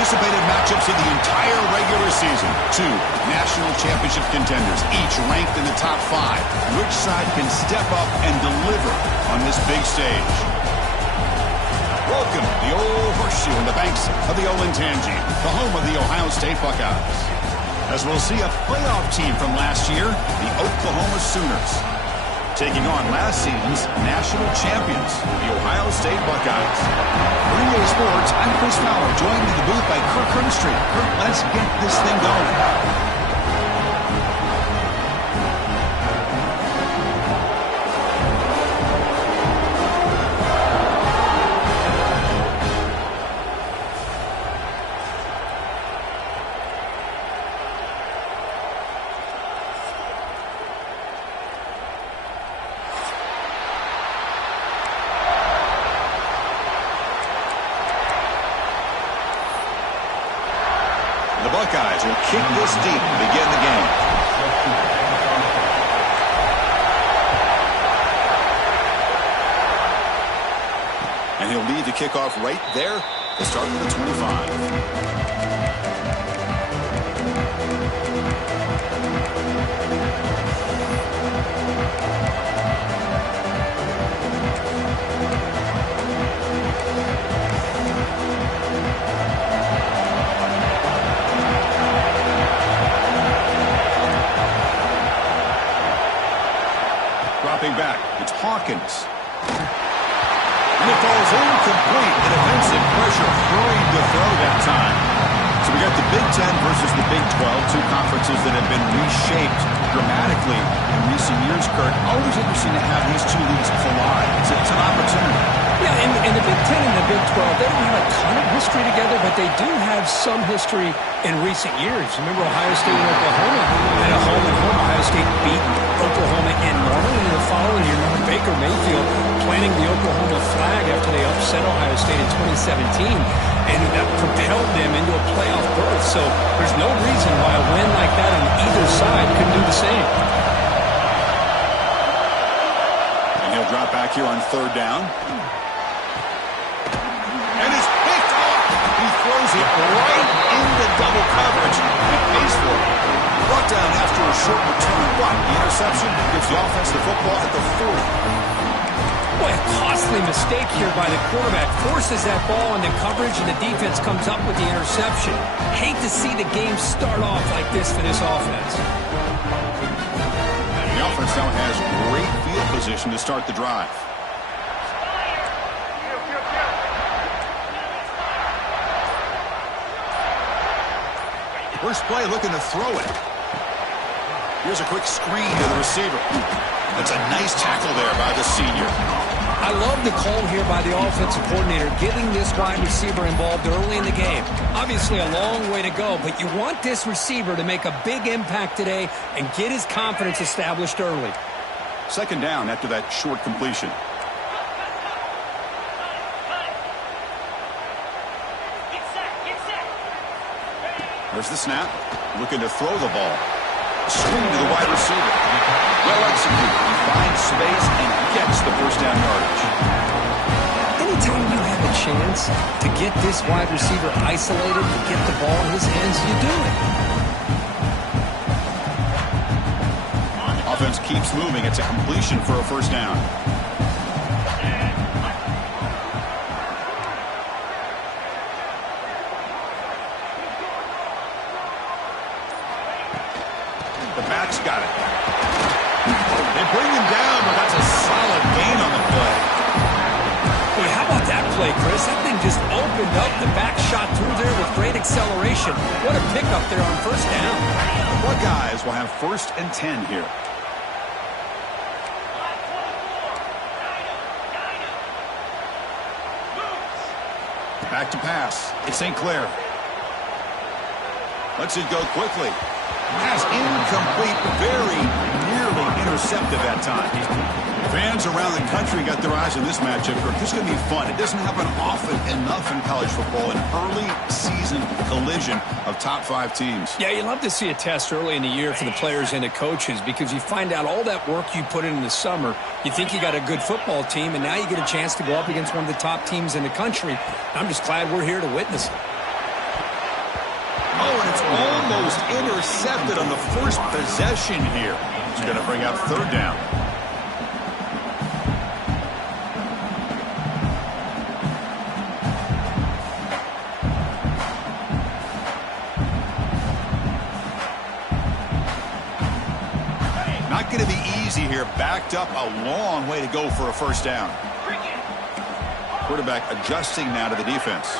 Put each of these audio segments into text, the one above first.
anticipated matchups of the entire regular season. Two national championship contenders, each ranked in the top 5. Which side can step up and deliver on this big stage? Welcome to the old horseshoe in the banks of the Olentangy, the home of the Ohio State Buckeyes. As we'll see a playoff team from last year, the Oklahoma Sooners, taking on last season's national champions, the Ohio State Buckeyes. For EA Sports, I'm Chris Fowler, joined in the booth by Kirk Herbstreit. Kirk, let's get this thing going. The Buckeyes will kick this deep to begin the game. And he'll lead the kickoff right there to start with the 25. Dropping back, it's Hawkins. And it falls incomplete. The defensive pressure hurried to throw that time. So we got the Big Ten versus the Big 12, two conferences that have been reshaped dramatically in recent years, Kurt. Always interesting to have these two leagues collide. It's an opportunity. Yeah, and the Big Ten and the Big 12, they don't have a ton of history together, but they do have some history in recent years. Remember Ohio State and Oklahoma had a home and home. Ohio State beat Oklahoma in Norman, and the following year, remember Baker Mayfield planting the Oklahoma flag after they upset Ohio State in 2017, and that propelled them into a playoff berth. So there's no reason why a win like that on either side couldn't do the same. And he'll drop back here on third down. And it's picked off. He throws it right into double coverage and pays for it. Brought down after a short return. What? The interception gives the offense the football at the 40. Boy, a costly mistake here by the quarterback. Forces that ball into coverage, and the defense comes up with the interception. Hate to see the game start off like this for this offense. And the offense now has great field position to start the drive. First play, looking to throw it. Here's a quick screen to the receiver. That's a nice tackle there by the senior. I love the call here by the offensive coordinator, getting this wide receiver involved early in the game. Obviously a long way to go, but you want this receiver to make a big impact today and get his confidence established early. Second down after that short completion. There's the snap. Looking to throw the ball. Screen to the wide receiver. Well executed. He finds space and gets the first down yardage. Anytime you have a chance to get this wide receiver isolated and get the ball in his hands, you do it. Offense keeps moving. It's a completion for a first down. The back's got it. They bring him down, but that's a solid gain on the play. Boy, how about that play, Chris? That thing just opened up. The back shot through there with great acceleration. What a pickup there on first down. The Buckeyes will have first and 10 here. Back to pass. It's St. Clair. Lets it go quickly. Pass incomplete, very nearly intercepted that time. Fans around the country got their eyes on this matchup. This is going to be fun. It doesn't happen often enough in college football, an early season collision of top 5 teams. Yeah, you love to see a test early in the year for the players and the coaches because you find out all that work you put in the summer. You think you got a good football team, and now you get a chance to go up against one of the top teams in the country. I'm just glad we're here to witness it. almost intercepted on the first possession here. He's going to bring up third down. Not going to be easy here. Backed up a long way to go for a first down. Quarterback adjusting now to the defense.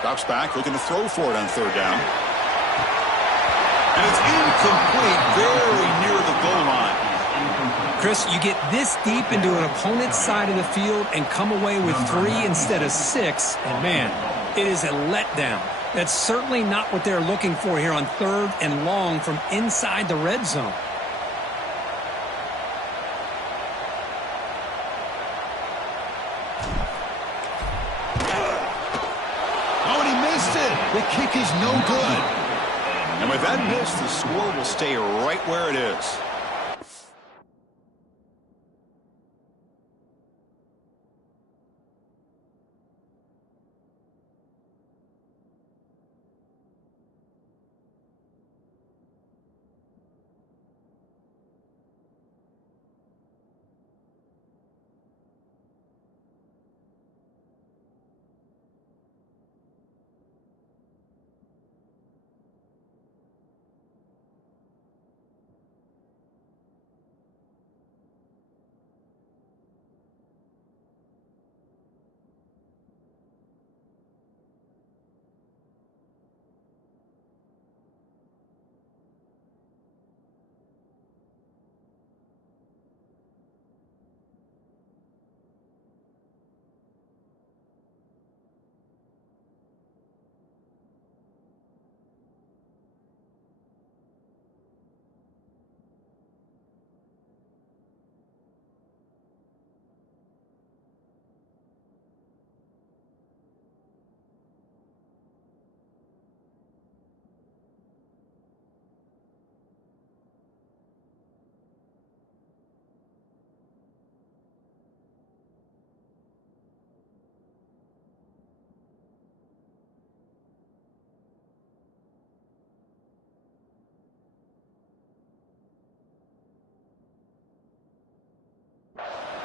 Drops back, looking to throw for it on third down. And it's incomplete, very near the goal line. Chris, you get this deep into an opponent's side of the field and come away with 3 instead of 6, and man, it is a letdown. That's certainly not what they're looking for here on third and long from inside the red zone. Oh, and he missed it. The kick is no good. And with that miss, the score will stay right where it is.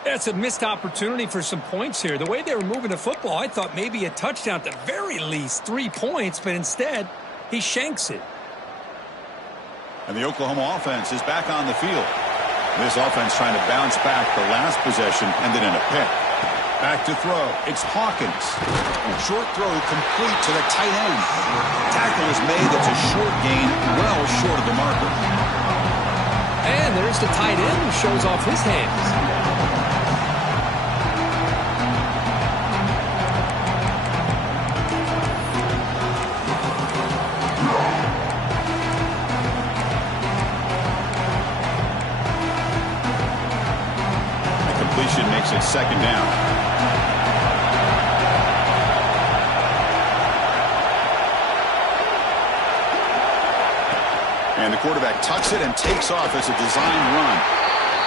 That's a missed opportunity for some points here. The way they were moving the football, I thought maybe a touchdown at the very least, 3 points, but instead, he shanks it. And the Oklahoma offense is back on the field. This offense trying to bounce back the last possession, ended in a pick. Back to throw. It's Hawkins. Short throw complete to the tight end. Tackle is made. It's a short gain, well short of the marker. And there's the tight end who shows off his hands. Makes it second down. And the quarterback tucks it and takes off as a design run.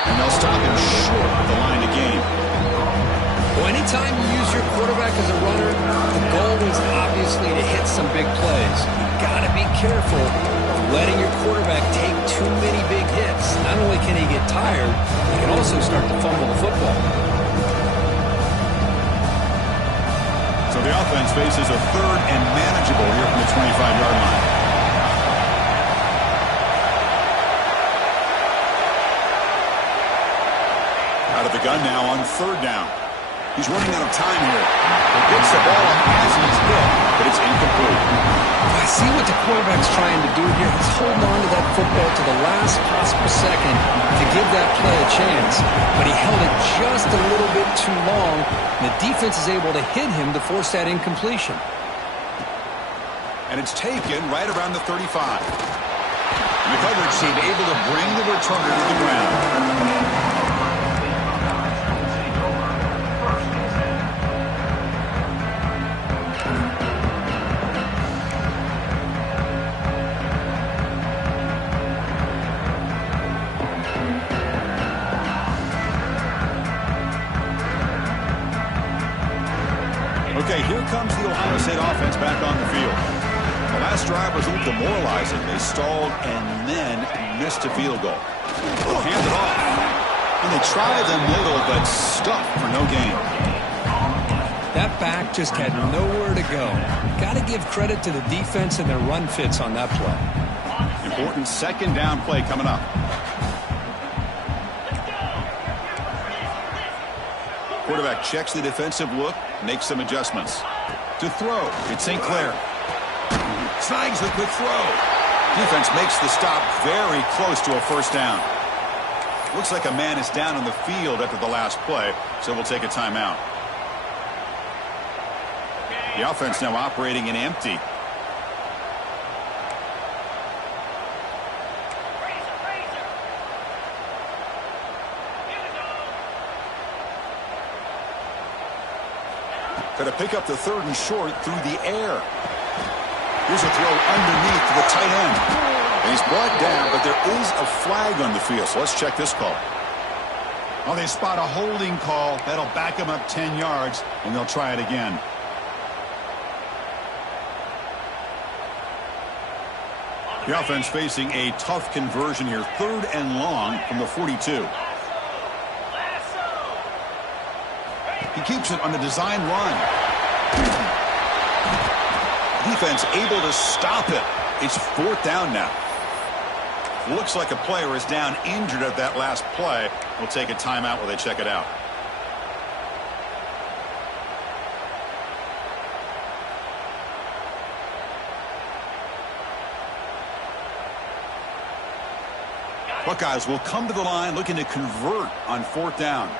And they'll stop him short of the line to gain. Well, anytime you use your quarterback as a runner, the goal is obviously to hit some big plays. You've got to be careful letting your quarterback take too many big hits. Not only can he get tired, he can also start to fumble the football. So the offense faces a third and manageable here from the 25-yard line. Out of the gun now on third down. He's running out of time here. He gets the ball up as he's hit, but it's incomplete. I see what the quarterback's trying to do here. He's holding on to that football to the last possible second to give that play a chance. But he held it just a little bit too long. And the defense is able to hit him to force that incompletion. And it's taken right around the 35. And the coverage team able to bring the returner to the ground. Okay, here comes the Ohio State offense back on the field. The last drive was a little demoralizing. They stalled and then missed a field goal. Hand it off. And they tried the middle, but stuffed for no gain. That back just had nowhere to go. Got to give credit to the defense and their run fits on that play. Important second down play coming up. Quarterback checks the defensive look, makes some adjustments. To throw, it's St. Clair. Snags the quick throw. Defense makes the stop very close to a first down. Looks like a man is down on the field after the last play, so we'll take a timeout. The offense now operating in empty. Going to pick up the third and short through the air. Here's a throw underneath to the tight end. And he's brought down, but there is a flag on the field, so let's check this call. Well, they spot a holding call. That'll back him up 10 yards, and they'll try it again. The offense facing a tough conversion here. 3rd and long from the 42. He keeps it on the design run. Defense able to stop it. It's 4th down now. Looks like a player is down injured at that last play. We'll take a timeout while they check it out. Buckeyes will come to the line looking to convert on 4th down.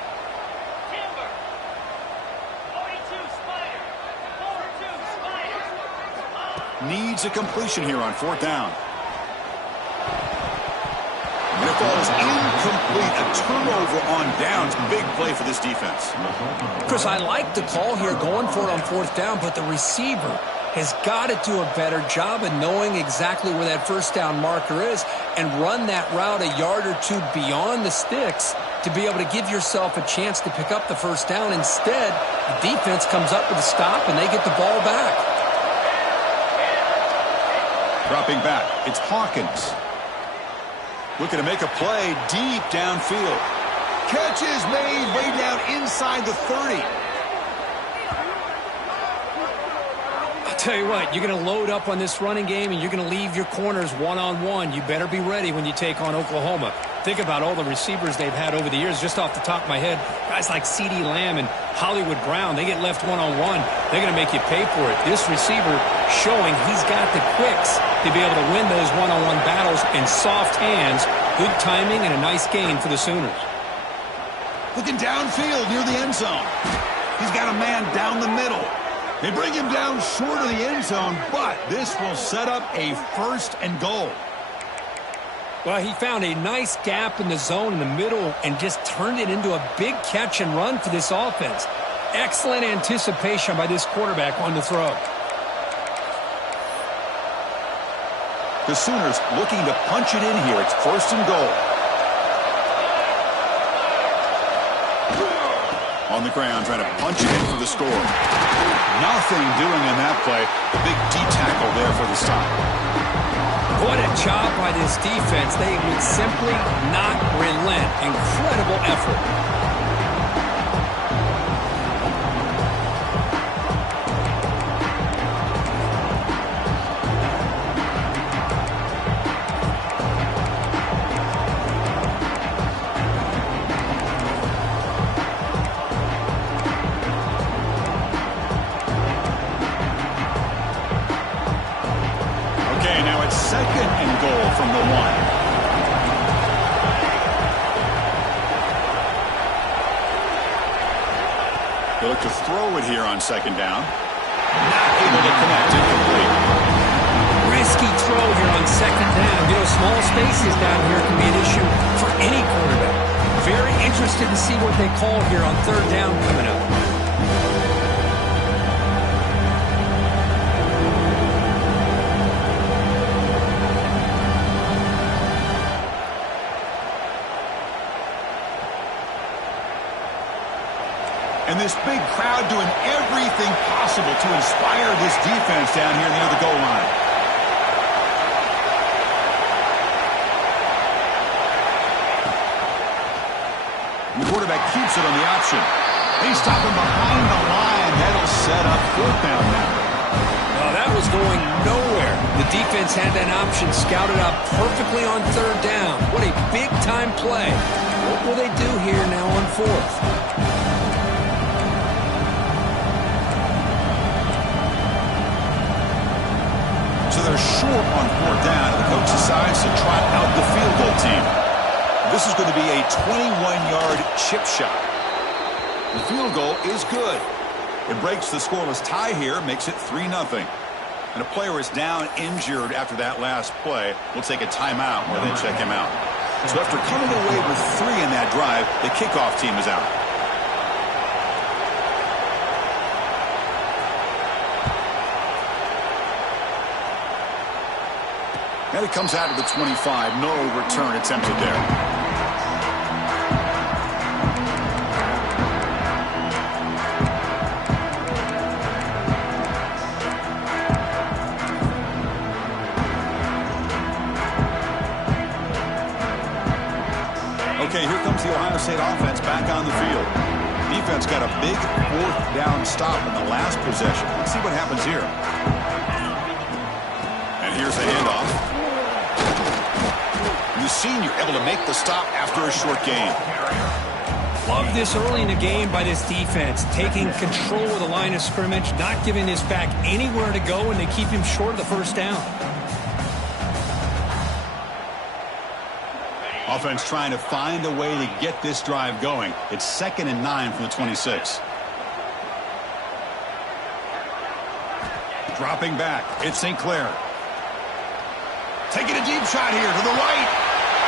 Needs a completion here on 4th down. And it falls incomplete. A turnover on downs. Big play for this defense. Chris, I like the call here going for it on 4th down, but the receiver has got to do a better job of knowing exactly where that first down marker is and run that route a yard or two beyond the sticks to be able to give yourself a chance to pick up the first down. Instead, the defense comes up with a stop and they get the ball back. Dropping back, it's Hawkins. Looking to make a play deep downfield. Catch is made way down inside the 30. I'll tell you what, you're going to load up on this running game and you're going to leave your corners one-on-one. You better be ready when you take on Oklahoma. Think about all the receivers they've had over the years. Just off the top of my head, guys like CeeDee Lamb and Hollywood Brown, they get left one-on-one. They're going to make you pay for it. This receiver showing he's got the quicks to be able to win those one-on-one battles in soft hands. Good timing and a nice gain for the Sooners. Looking downfield near the end zone. He's got a man down the middle. They bring him down short of the end zone, but this will set up a 1st and goal. Well, he found a nice gap in the zone in the middle and just turned it into a big catch and run for this offense. Excellent anticipation by this quarterback on the throw. The Sooners looking to punch it in here. It's 1st and goal. On the ground, trying to punch it in for the score. Nothing doing in that play. The big D-tackle there for the stop. What a job by this defense. They would simply not relent. Incredible effort. They look to throw it here on 2nd down. Not able to connect. Incomplete. Risky throw here on 2nd down. You know, small spaces down here can be an issue for any quarterback. Very interested to see what they call here on 3rd down coming up. And this big crowd doing everything possible to inspire this defense down here near the goal line. The quarterback keeps it on the option. He's stopping behind the line. That'll set up 4th down now. Well, that was going nowhere. The defense had that option scouted out perfectly on 3rd down. What a big-time play. What will they do here now on 4th? So they're short on 4th down. The coach decides to trot out the field goal team. This is going to be a 21-yard chip shot. The field goal is good. It breaks the scoreless tie here, makes it 3-0. And a player is down injured after that last play. We'll take a timeout where they check him out. So after coming away with 3 in that drive, the kickoff team is out. And it comes out of the 25. No return attempted there. Okay, here comes the Ohio State offense back on the field. Defense got a big 4th down stop in the last possession. Let's see what happens here. And here's the handoff. The senior able to make the stop after a short gain. Love this early in the game by this defense, taking control of the line of scrimmage, not giving this back anywhere to go, and they keep him short of the 1st down. Offense trying to find a way to get this drive going. It's 2nd and 9 from the 26. Dropping back. It's St. Clair. Taking a deep shot here to the right.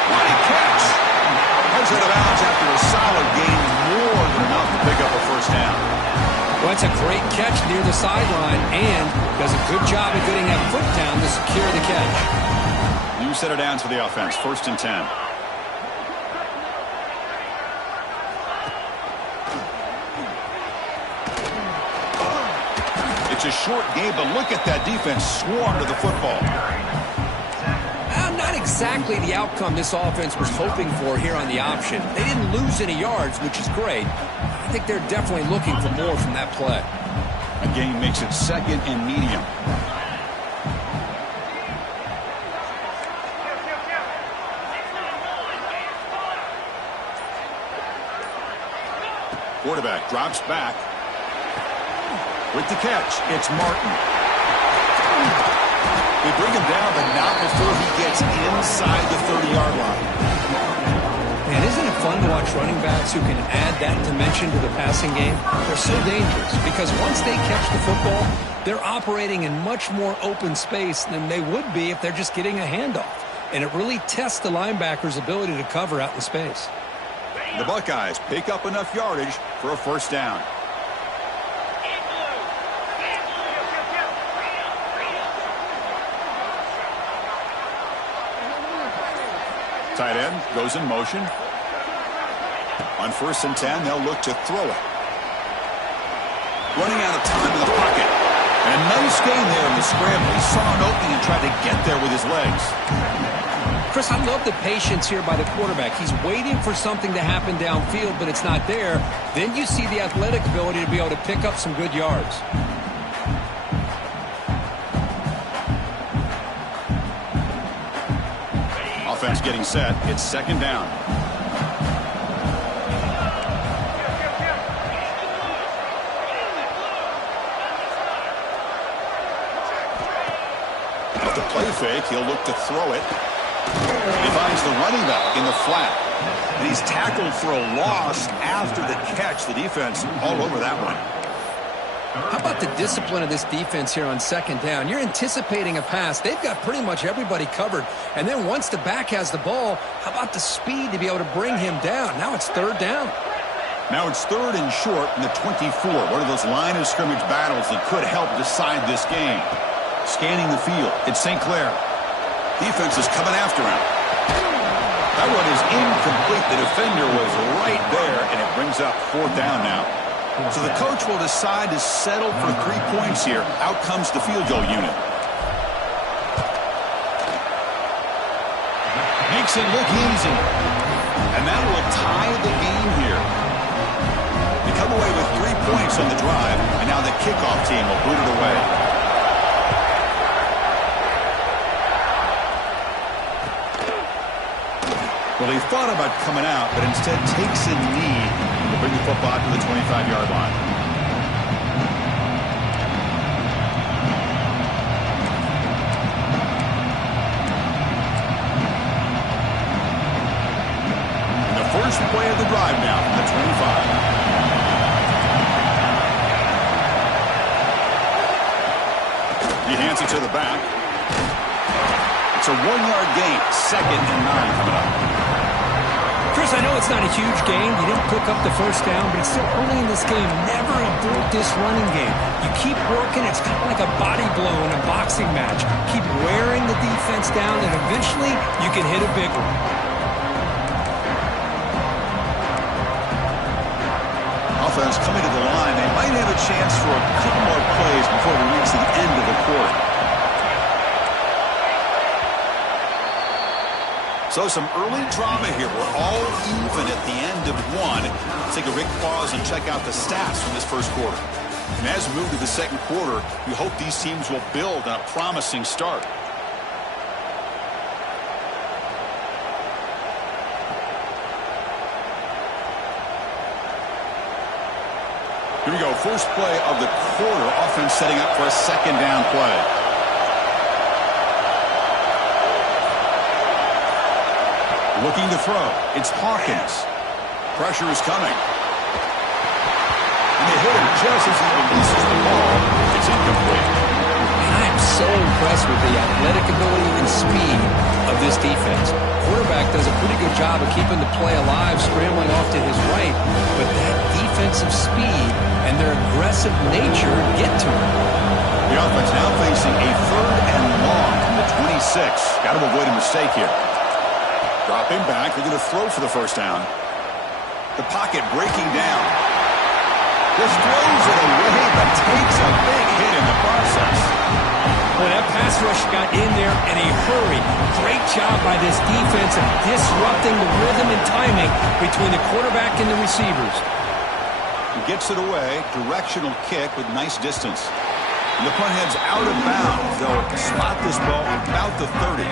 What a catch. Heads out of bounds after a solid gain, more than enough to pick up a 1st down. Well, it's a great catch near the sideline and does a good job of getting that foot down to secure the catch. New set of downs for the offense. 1st and 10. It's a short game, but look at that defense swarm to the football. Not exactly the outcome this offense was hoping for here on the option. They didn't lose any yards, which is great. I think they're definitely looking for more from that play. A gain makes it 2nd and medium. Quarterback drops back. With the catch, it's Martin. They bring him down, but not before he gets inside the 30-yard line. Man, isn't it fun to watch running backs who can add that dimension to the passing game? They're so dangerous because once they catch the football, they're operating in much more open space than they would be if they're just getting a handoff. And it really tests the linebacker's ability to cover out in space. The Buckeyes pick up enough yardage for a 1st down. Tight end goes in motion. On 1st and 10, they'll look to throw it. Running out of time in the pocket. And a nice gain there in the scramble. He saw an opening and tried to get there with his legs. Chris, I love the patience here by the quarterback. He's waiting for something to happen downfield, but it's not there. Then you see the athletic ability to be able to pick up some good yards. Offense getting set. It's 2nd down. With the play fake, he'll look to throw it. He finds the running back in the flat. And he's tackled for a loss after the catch. The defense all over that one. How about the discipline of this defense here on 2nd down? You're anticipating a pass. They've got pretty much everybody covered. And then once the back has the ball, how about the speed to be able to bring him down? Now it's 3rd down. Now it's 3rd and short in the 24. One of those line of scrimmage battles that could help decide this game. Scanning the field. It's St. Clair. Defense is coming after him. That one is incomplete. The defender was right there, and it brings up 4th down now. So the coach will decide to settle for 3 points here. Out comes the field goal unit. Makes it look easy. And that will tie the game here. They come away with 3 points on the drive, and now the kickoff team will boot it away. Well, he thought about coming out, but instead takes a knee to bring the football to the 25-yard line. And the first play of the drive now from the 25. He hands it to the back. It's a 1-yard gain, 2nd and 9 coming up. Chris, I know it's not a huge game. You didn't pick up the first down, but it's still early in this game. Never abort this running game. You keep working. It's kind of like a body blow in a boxing match. Keep wearing the defense down, and eventually you can hit a big one. Offense coming to the line. They might have a chance for a couple more plays before we reach the end of the quarter. So some early drama here. We're all even at the end of one. Let's take a quick pause and check out the stats from this first quarter. And as we move to the second quarter, we hope these teams will build on a promising start. Here we go. First play of the quarter. Offense setting up for a 2nd down play. Looking to throw. It's Hawkins. Pressure is coming. And they hit him just as he releases the ball. It's incomplete. I am so impressed with the athletic ability and speed of this defense. Quarterback does a pretty good job of keeping the play alive, scrambling off to his right. But that defensive speed and their aggressive nature get to him. The offense now facing a 3rd and long from the 26. Got to avoid a mistake here. Dropping back, they're going to throw for the first down. The pocket breaking down. Just throws it away, but takes a big hit in the process. Well, that pass rush got in there in a hurry. Great job by this defense of disrupting the rhythm and timing between the quarterback and the receivers. He gets it away. Directional kick with nice distance. And the punt heads out of bounds. They'll spot this ball about the 30.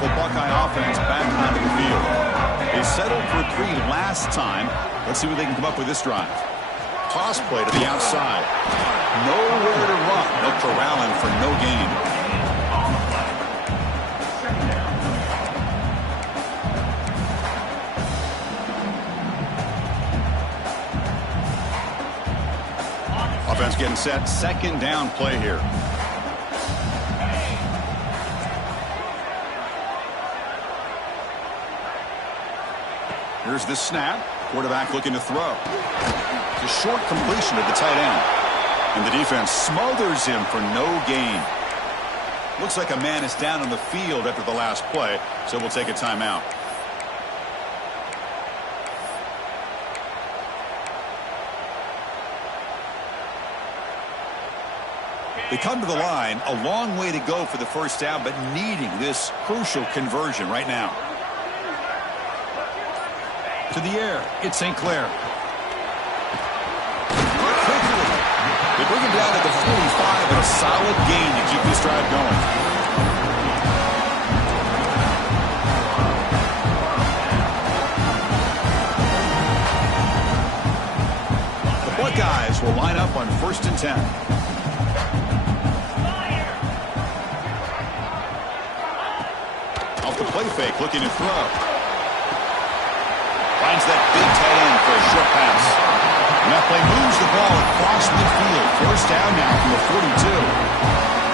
Buckeye offense back onto the field. They settled for 3 last time. Let's see what they can come up with this drive. Toss play to the outside. Nowhere to run. They'll corral him for no gain. Offense getting set. 2nd down play here. Here's the snap. Quarterback looking to throw. It's a short completion to the tight end. And the defense smothers him for no gain. Looks like a man is down on the field after the last play, so we'll take a timeout. They come to the line, a long way to go for the first down, but needing this crucial conversion right now. To the air, it's St. Clair. Quickly, they bring him down at the 45 and a solid gain to keep this drive going. The Buckeyes will line up on 1st and 10. Off the play fake, looking to throw. Finds that big tight end for a short pass. And that play moves the ball across midfield. 1st down now from the 42.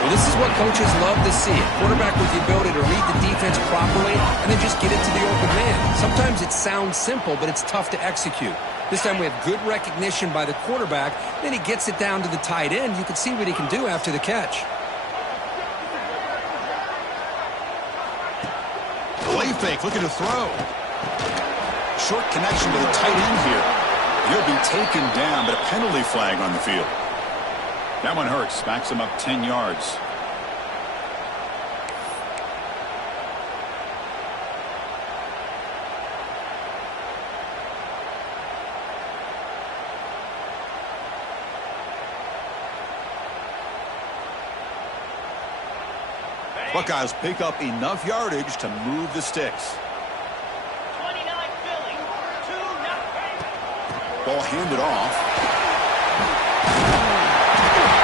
Well, this is what coaches love to see. A quarterback with the ability to read the defense properly and then just get it to the open man. Sometimes it sounds simple, but it's tough to execute. This time we have good recognition by the quarterback. Then he gets it down to the tight end. You can see what he can do after the catch. Play fake, looking to throw. Short connection to the tight end here. He'll be taken down, but a penalty flag on the field. That one hurts. Backs him up 10 yards. Buckeyes pick up enough yardage to move the sticks. 29 Philly, 2-0. Ball handed off.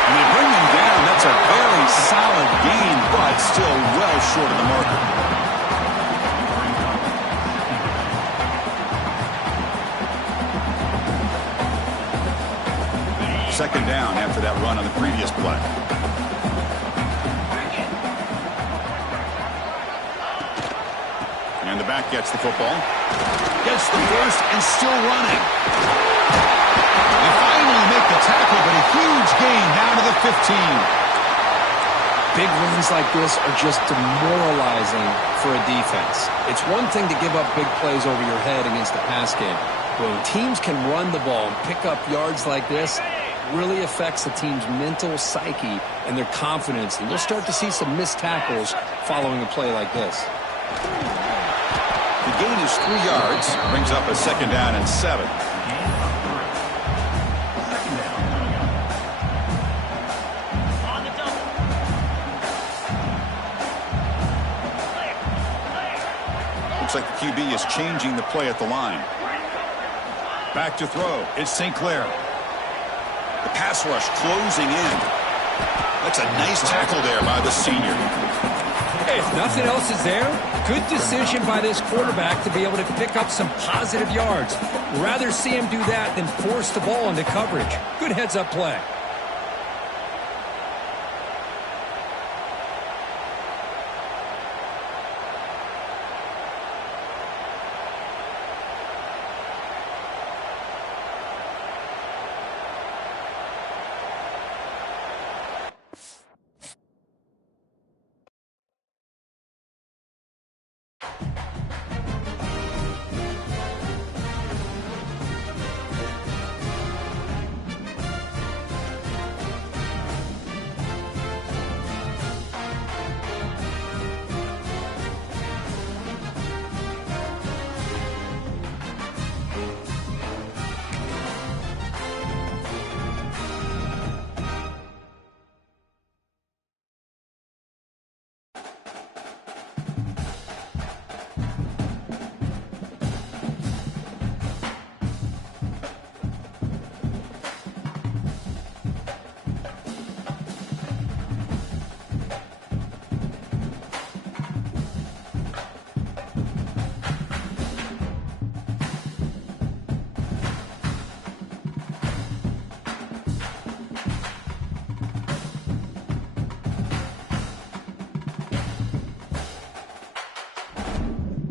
And they bring him down. That's a very solid gain, but still well short of the marker. Second down after that run on the previous play. And the back gets the football. Gets the first and still running. They finally make the tackle, but a huge gain down to the 15. Big runs like this are just demoralizing for a defense. It's one thing to give up big plays over your head against the pass game. But when teams can run the ball and pick up yards like this, it really affects the team's mental psyche and their confidence. And you'll start to see some missed tackles following a play like this. The gain is 3 yards. Brings up a second down and 7. On the double. Looks like the QB is changing the play at the line. Back to throw. It's St. Clair. The pass rush closing in. That's a nice tackle there by the senior. If nothing else is there, good decision by this quarterback to be able to pick up some positive yards. Rather see him do that than force the ball into coverage. Good heads-up play.